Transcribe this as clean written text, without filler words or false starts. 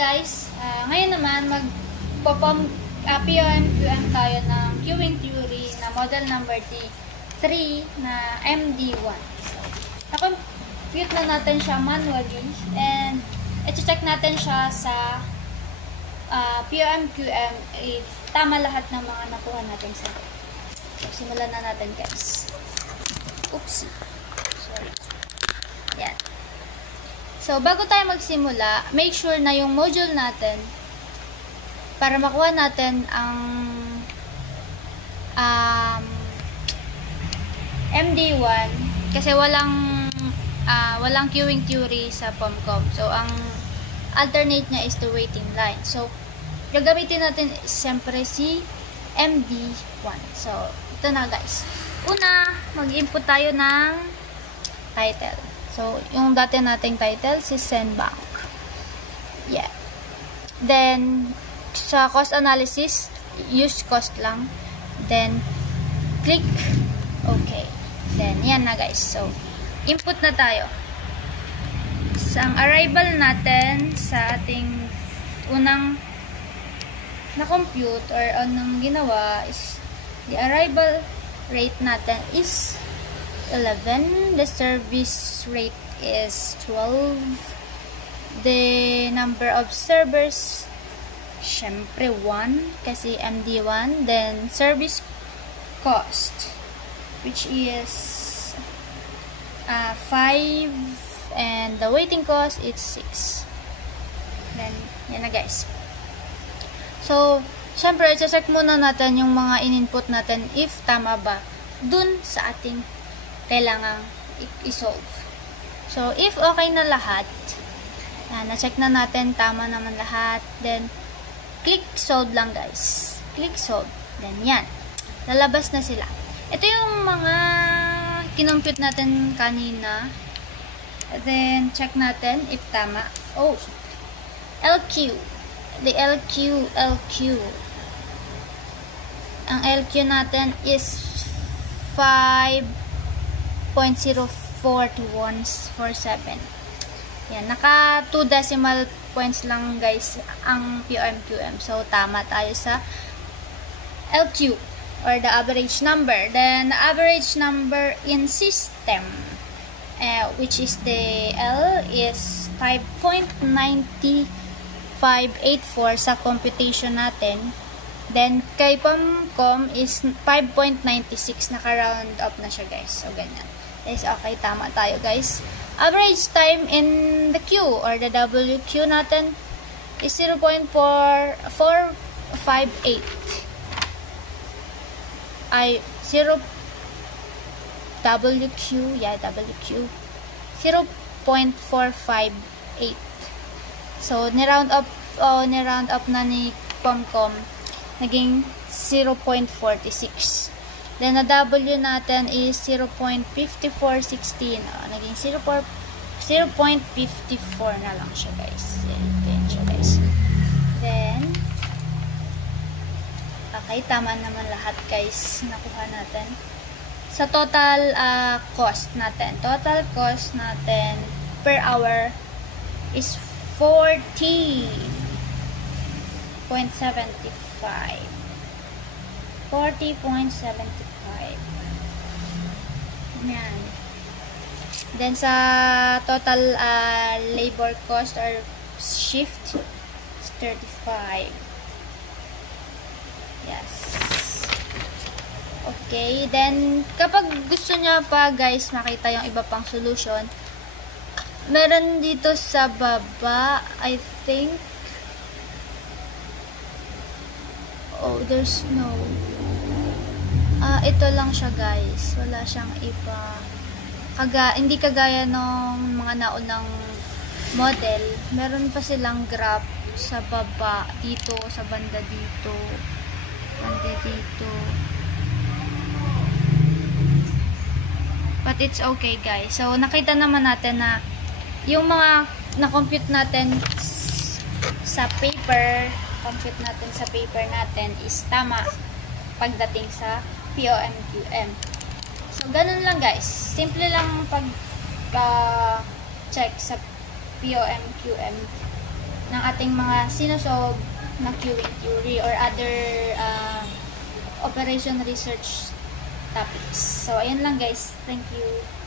guys, ngayon naman POM-QM tayo ng queuing theory na model number 3 na MD1. So, na-compute na natin siya manually and i-check natin siya sa POM-QM if tama lahat ng mga nakuha natin sa ito. So, simulan na natin guys. Oopsie. Sorry. Yan. So, bago tayo magsimula, make sure na yung module natin, para makuha natin ang MD1, kasi walang queuing theory sa POM-COM. So, ang alternate niya is the waiting line. So, gagamitin natin siyempre si MD1. So, ito na guys. Una, mag-input tayo ng title. So, yung dati nating title, si Senbank. Yeah. Then, sa cost analysis, use cost lang. Then, click OK. Then, yan na guys. So, input na tayo. Sa ang arrival natin sa ating unang na-compute or anong ginawa is the arrival rate natin is 11. The service rate is 12. The number of servers, syempre 1 kasi MD1. Then service cost, which is 5, and the waiting cost is 6. Then yan na guys. So syempre i-check muna natin yung mga in-input natin if tama ba dun sa ating kailangang i-solve. So, if okay na lahat, na-check na natin, tama naman lahat, then, click solve lang guys. Click solve. Then, yan. Lalabas na sila. Ito yung mga kinompute natin kanina. Then, check natin if tama. Oh, LQ. The LQ. Ang LQ natin is 5.042147. Yan, naka 2 decimal points lang guys ang POM-QM. So, tama tayo sa LQ or the average number. Then, the average number in system, which is the L, is 5.9584 sa computation natin. Then, kay POM-COM is 5.96. Naka-round up na siya, guys. So, ganyan. Is okay, tama tayo, guys. Average time in the queue or the WQ natin is 0.458. Ay, 0 WQ, yeah, WQ. 0.458. So, ni-round up na ni POM-COM. Naging 0.46. Then, na W natin is 0.5416. Naging 0.54 na lang siya, guys. Yan siya, guys. Then, okay, tama naman lahat, guys. Nakuha natin. Sa total cost natin. Total cost natin per hour is 40.75. 40.75. Yan. Then, sa total labor cost or shift is 35. Yes. Okay. Then, kapag gusto niya pa, guys, makita yung iba pang solution, meron dito sa baba, I think. Oh, there's no. Ito lang siya, guys. Wala siyang iba. Hindi kagaya ng mga naunang model. Meron pa silang graph sa baba. Dito, sa banda dito. Banda dito. But it's okay, guys. So, nakita naman natin na yung mga na-compute natin sa paper, is tama pagdating sa POM-QM. So, ganun lang guys. Simple lang pag-check sa POM-QM ng ating mga sinusolve na queuing theory or other operation research topics. So, ayan lang guys. Thank you.